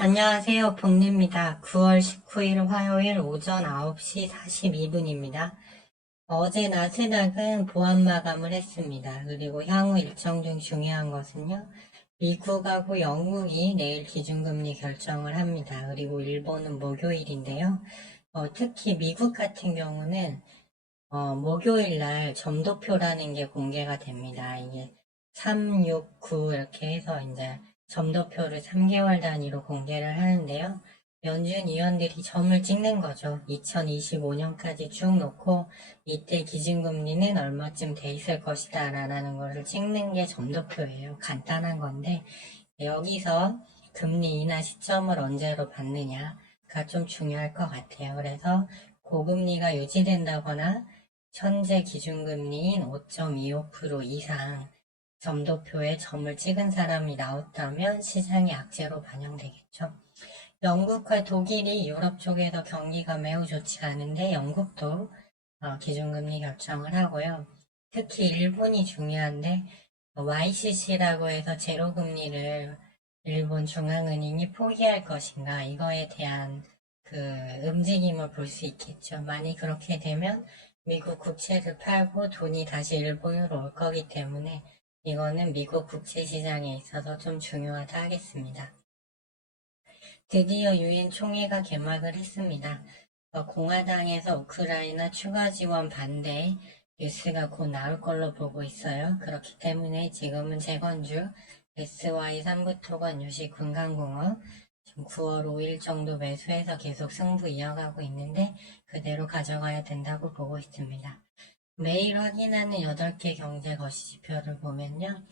안녕하세요. 복리입니다. 9월 19일 화요일 오전 9시 42분입니다. 어제 나스닥은 보합 마감을 했습니다. 그리고 향후 일정 중 중요한 것은요. 미국하고 영국이 내일 기준금리 결정을 합니다. 그리고 일본은 목요일인데요. 특히 미국 같은 경우는 목요일 날 점도표라는 게 공개가 됩니다. 이게 3, 6, 9 이렇게 해서 이제 점도표를 3개월 단위로 공개를 하는데요. 연준 위원들이 점을 찍는 거죠. 2025년까지 쭉 놓고 이때 기준금리는 얼마쯤 돼 있을 것이다 라는 거를 찍는 게 점도표예요. 간단한 건데 여기서 금리 인하 시점을 언제로 받느냐가 좀 중요할 것 같아요. 그래서 고금리가 유지된다거나 현재 기준금리인 5.25% 이상 점도표에 점을 찍은 사람이 나왔다면 시장이 악재로 반영되겠죠. 영국과 독일이 유럽 쪽에서 경기가 매우 좋지가 않은데 영국도 기준금리 결정을 하고요. 특히 일본이 중요한데 YCC라고 해서 제로금리를 일본 중앙은행이 포기할 것인가 이거에 대한 그 움직임을 볼 수 있겠죠. 만약 그렇게 되면 미국 국채를 팔고 돈이 다시 일본으로 올 거기 때문에 이거는 미국 국채 시장에 있어서 좀 중요하다 하겠습니다. 드디어 유엔 총회가 개막을 했습니다. 공화당에서 우크라이나 추가 지원 반대 뉴스가 곧 나올 걸로 보고 있어요. 그렇기 때문에 지금은 재건주 SY 삼부토건 유식 금강공업 지금 9월 5일 정도 매수해서 계속 승부 이어가고 있는데 그대로 가져가야 된다고 보고 있습니다. 매일 확인하는 8개 경제 거시지표를 보면요.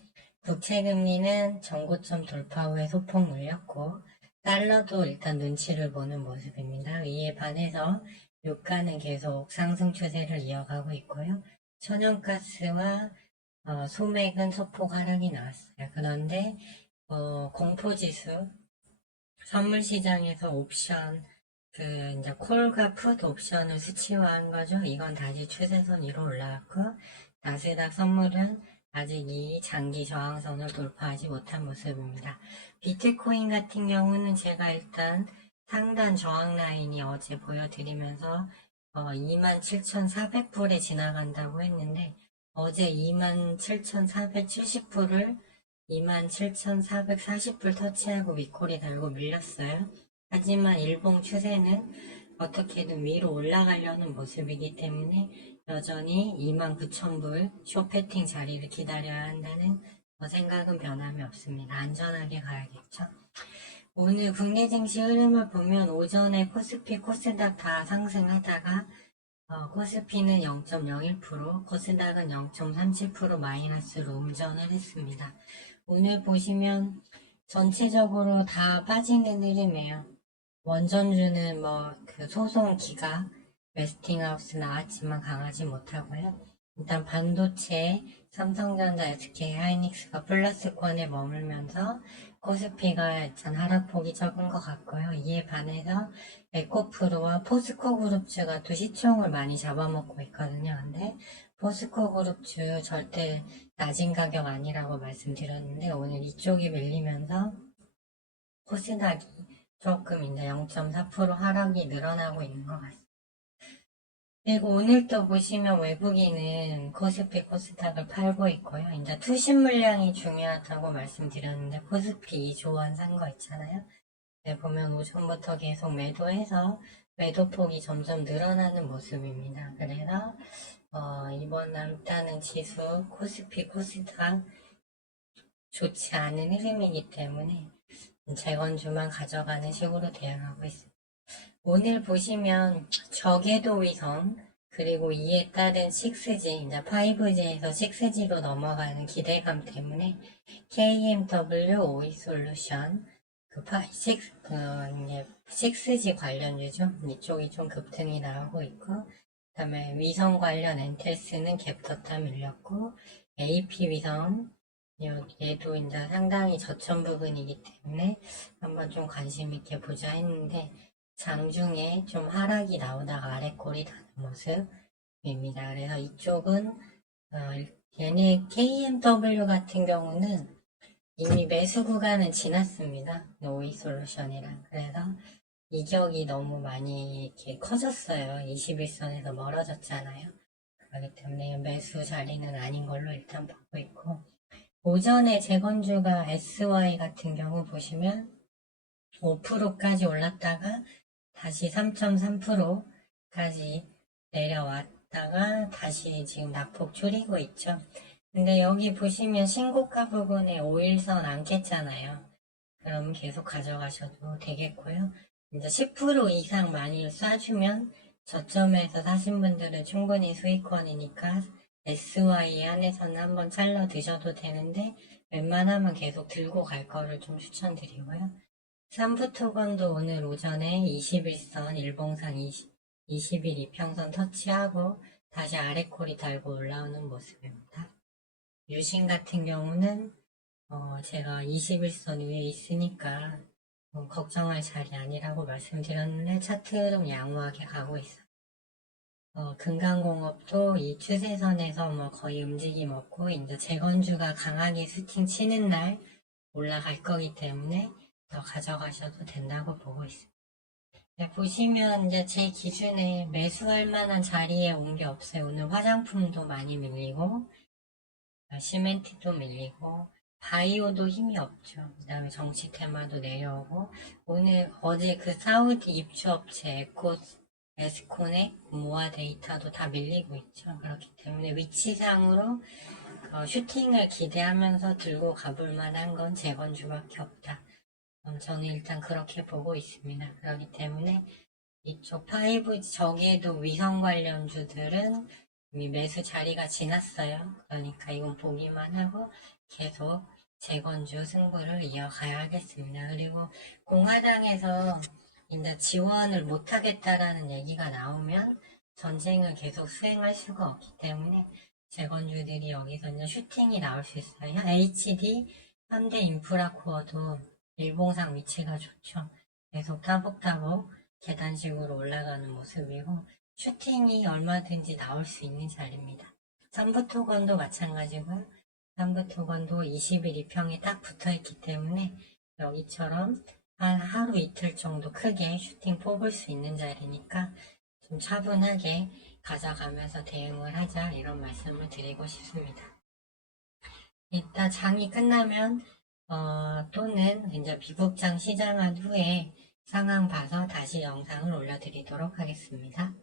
국채금리는 전고점 돌파 후에 소폭 눌렸고 달러도 일단 눈치를 보는 모습입니다. 이에 반해서 유가는 계속 상승 추세를 이어가고 있고요. 천연가스와 소맥은 소폭 하락이 나왔어요. 그런데 공포지수, 선물시장에서 옵션, 이제 콜과 풋 옵션을 수치화한 거죠. 이건 다시 추세선 위로 올라왔고, 나스닥 선물은 아직 이 장기 저항선을 돌파하지 못한 모습입니다. 비트코인 같은 경우는 제가 일단 상단 저항 라인이 어제 보여드리면서 27,400불에 지나간다고 했는데 어제 27,470불을 27,440불 터치하고 윗골이 달고 밀렸어요. 하지만 일봉 추세는 어떻게든 위로 올라가려는 모습이기 때문에 여전히 29,000불 쇼패팅 자리를 기다려야 한다는 생각은 변함이 없습니다. 안전하게 가야겠죠. 오늘 국내 증시 흐름을 보면 오전에 코스피, 코스닥 다 상승하다가 코스피는 0.01%, 코스닥은 0.37% 마이너스로 음전을 했습니다. 오늘 보시면 전체적으로 다 빠지는 흐름이에요. 원전주는 그 소송 기각, 웨스팅하우스 나왔지만 강하지 못하고요. 일단 반도체, 삼성전자, SK 하이닉스가 플러스권에 머물면서 코스피가 일단 하락폭이 적은 것 같고요. 이에 반해서 에코프로와 포스코 그룹주가 또 시총을 많이 잡아먹고 있거든요. 근데 포스코 그룹주 절대 낮은 가격 아니라고 말씀드렸는데 오늘 이쪽이 밀리면서 코스닥이 조금 이제 0.4% 하락이 늘어나고 있는 것 같습니다. 그리고 오늘 또 보시면 외국인은 코스피, 코스닥을 팔고 있고요. 이제 투신 물량이 중요하다고 말씀드렸는데 코스피 2조 원 산 거 있잖아요. 네, 보면 오전부터 계속 매도해서 매도폭이 점점 늘어나는 모습입니다. 그래서 이번 일단은 지수 코스피, 코스닥 좋지 않은 흐름이기 때문에 재건주만 가져가는 식으로 대응하고 있습니다. 오늘 보시면 저궤도 위성 그리고 이에 따른 6G, 이제 5G에서 6G로 넘어가는 기대감 때문에 KMW 오이솔루션 그 6G 관련주죠. 이쪽이 좀 급등이 나오고 있고 그 다음에 위성 관련 엔텔스는 갭떴다 밀렸고 AP 위성 얘도 이제 상당히 저점 부분이기 때문에 한번 좀 관심 있게 보자 했는데 장중에 좀 하락이 나오다가 아래 꼴이 다는 모습입니다. 그래서 이쪽은 얘네 KMW 같은 경우는 이미 매수 구간은 지났습니다. 오이솔루션이랑. 그래서 이격이 너무 많이 이렇게 커졌어요. 21선에서 멀어졌잖아요. 그렇기 때문에 매수 자리는 아닌 걸로 일단 보고 있고, 오전에 재건주가 SY 같은 경우 보시면 5%까지 올랐다가 다시 3.3%까지 내려왔다가 다시 지금 낙폭 줄이고 있죠. 근데 여기 보시면 신고가 부분에 5일선 안 깼잖아요. 그럼 계속 가져가셔도 되겠고요. 이제 10% 이상 많이 쏴주면 저점에서 사신 분들은 충분히 수익권이니까 SY 안에서는 한번 잘라 드셔도 되는데 웬만하면 계속 들고 갈 거를 좀 추천드리고요. 삼부토건도 오늘 오전에 21선 일봉상 20일 이평선 터치하고 다시 아래 콜이 달고 올라오는 모습입니다. 유신 같은 경우는 제가 21선 위에 있으니까 걱정할 자리 아니라고 말씀드렸는데 차트는 양호하게 가고 있어요. 금강공업도 이 추세선에서 뭐 거의 움직임 없고 이제 재건주가 강하게 스팅 치는 날 올라갈 거기 때문에 더 가져가셔도 된다고 보고 있습니다. 네, 보시면 이제 제 기준에 매수할 만한 자리에 온 게 없어요. 오늘 화장품도 많이 밀리고 시멘트도 밀리고 바이오도 힘이 없죠. 그 다음에 정치 테마도 내려오고 오늘 어제 그 사우디 입주업체 에스콘의 모아 데이터도 다 밀리고 있죠. 그렇기 때문에 위치상으로 슈팅을 기대하면서 들고 가볼 만한 건 재건주밖에 없다. 저는 일단 그렇게 보고 있습니다. 그렇기 때문에 이쪽 5 저기에도 위성 관련주들은 이미 매수 자리가 지났어요. 그러니까 이건 보기만 하고 계속 재건주 승부를 이어가야 하겠습니다. 그리고 공화당에서 이제 지원을 못하겠다라는 얘기가 나오면 전쟁을 계속 수행할 수가 없기 때문에 재건주들이 여기서 이제 슈팅이 나올 수 있어요. HD, 현대인프라코어도 일봉상 위치가 좋죠. 계속 따복따복 계단식으로 올라가는 모습이고 슈팅이 얼마든지 나올 수 있는 자리입니다. 삼부토건도 마찬가지고요. 삼부토건도 20일 이평이 딱 붙어있기 때문에 여기처럼 한 하루 이틀 정도 크게 슈팅 뽑을 수 있는 자리니까 좀 차분하게 가져가면서 대응을 하자 이런 말씀을 드리고 싶습니다. 이따 장이 끝나면 또는 이제 미국장 시장한 후에 상황 봐서 다시 영상을 올려드리도록 하겠습니다.